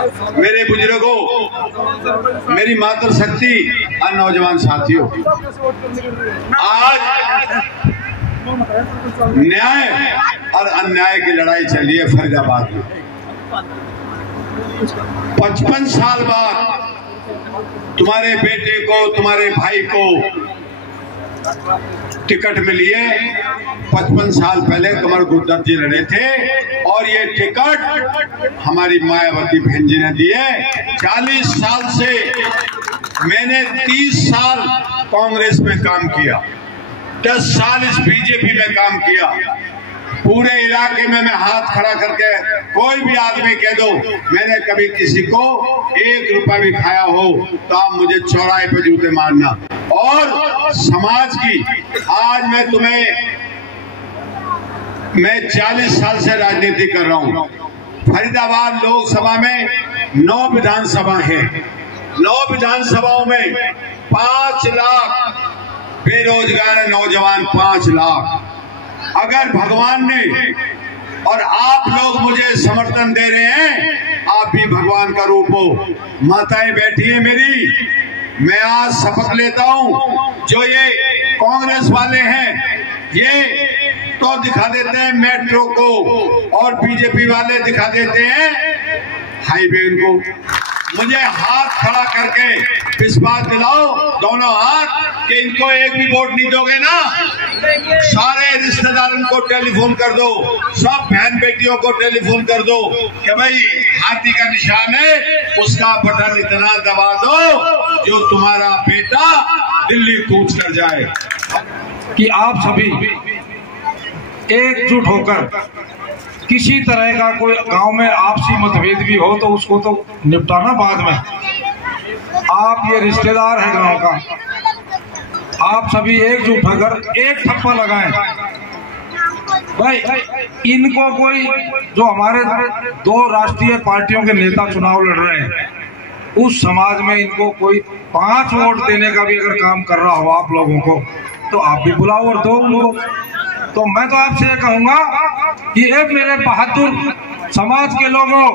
मेरे बुजुर्गों, मेरी मातृशक्ति और नौजवान साथियों, आज न्याय और अन्याय की लड़ाई चल रही है फरीदाबाद में। 55 साल बाद तुम्हारे बेटे को, तुम्हारे भाई को टिकट मिली है। 55 साल पहले कमर गुर्जर जी लड़े थे और ये टिकट हमारी मायावती बहन जी ने दी है। 40 साल से मैंने 30 साल कांग्रेस में काम किया, 10 साल इस बीजेपी में काम किया। पूरे इलाके में मैं हाथ खड़ा करके कोई भी आदमी कह दो मैंने कभी किसी को 1 रुपया भी खाया हो तो आप मुझे चौराहे पे जूते मारना। और समाज की आज मैं 40 साल से राजनीति कर रहा हूँ। फरीदाबाद लोकसभा में 9 विधानसभा है। 9 विधानसभाओं में 5 लाख बेरोजगार नौजवान, 5 लाख। अगर भगवान ने और आप लोग मुझे समर्थन दे रहे हैं, आप भी भगवान का रूप हो। माताएं बैठी हैं मेरी, मैं आज शपथ लेता हूं, जो ये कांग्रेस वाले हैं ये तो दिखा देते हैं मेट्रो को और बीजेपी वाले दिखा देते हैं हाईवे को। मुझे हाथ खड़ा करके विश्वास दिलाओ, दोनों हाथ, कि इनको एक भी वोट नहीं दोगे ना। सारे रिश्तेदारों को टेलीफोन कर दो, सब बहन बेटियों को टेलीफोन कर दो कि भाई हाथी का निशान है, उसका बटन इतना दबा दो जो तुम्हारा बेटा दिल्ली कूच कर जाए। कि आप सभी एकजुट होकर किसी तरह का कोई गांव में आपसी मतभेद भी हो तो उसको तो निपटाना बाद में। आप ये रिश्तेदार है गांव का, आप सभी एकजुट होकर एक ठप्पा लगाएं। भाई इनको कोई जो हमारे 2 राष्ट्रीय पार्टियों के नेता चुनाव लड़ रहे हैं, उस समाज में इनको कोई 5 वोट देने का भी अगर काम कर रहा हो आप लोगों को, तो आप भी बुलाओ और दो उनको। तो मैं तो आपसे ये कहूंगा कि एक मेरे बहादुर समाज के लोगों,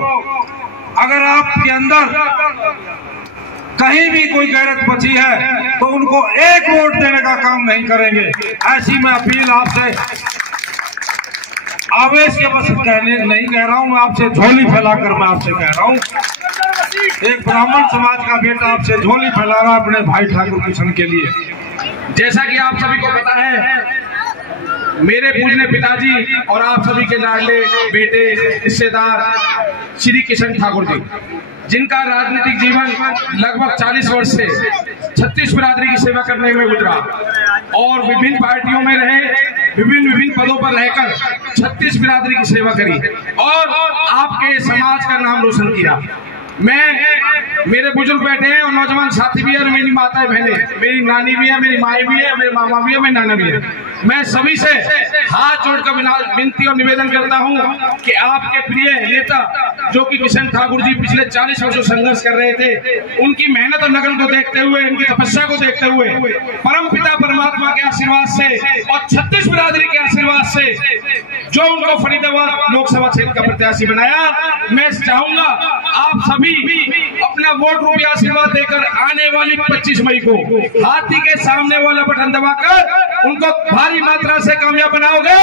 अगर आपके अंदर कहीं भी कोई गैरत बची है तो उनको 1 वोट देने का काम नहीं करेंगे। ऐसी मैं अपील आपसे आवेश के बस कहने नहीं कह रहा हूं, मैं आपसे झोली फैलाकर मैं आपसे कह रहा हूं। एक ब्राह्मण समाज का बेटा आपसे झोली फैला रहा अपने भाई ठाकुर किशन के लिए। जैसा कि आप सभी को पता है, मेरे पूजनीय पिताजी और आप सभी के लाडले बेटे रिश्तेदार श्री किशन ठाकुर जी, जिनका राजनीतिक जीवन लगभग 40 वर्ष से 36 बिरादरी की सेवा करने में गुजरा और विभिन्न पार्टियों में रहे, विभिन्न पदों पर रहकर 36 बिरादरी की सेवा करी और आपके समाज का नाम रोशन किया। मेरे बुजुर्ग बैठे हैं और नौजवान साथी भी है और मेरी माताएं बहनें, मेरी नानी भी है, मेरी माई भी है, मेरे मामा भी है, मेरी नाना भी है। मैं सभी से हाथ जोड़कर विनती और निवेदन करता हूं कि आपके प्रिय नेता जो कि किशन ठाकुर जी पिछले 40 वर्षों संघर्ष कर रहे थे, उनकी मेहनत और लगन को देखते हुए, उनकी तपस्या को देखते हुए, परम पिता परमात्मा के आशीर्वाद से और 36 बिरादरी के आशीर्वाद से जो उनको फरीदाबाद लोकसभा क्षेत्र का प्रत्याशी बनाया, मैं चाहूंगा आप सभी अपना वोट रुपया आशीर्वाद देकर आने वाली 25 मई को हाथी के सामने वाला बटन दबाकर उनको भारी मात्रा से कामयाब बनाओगे।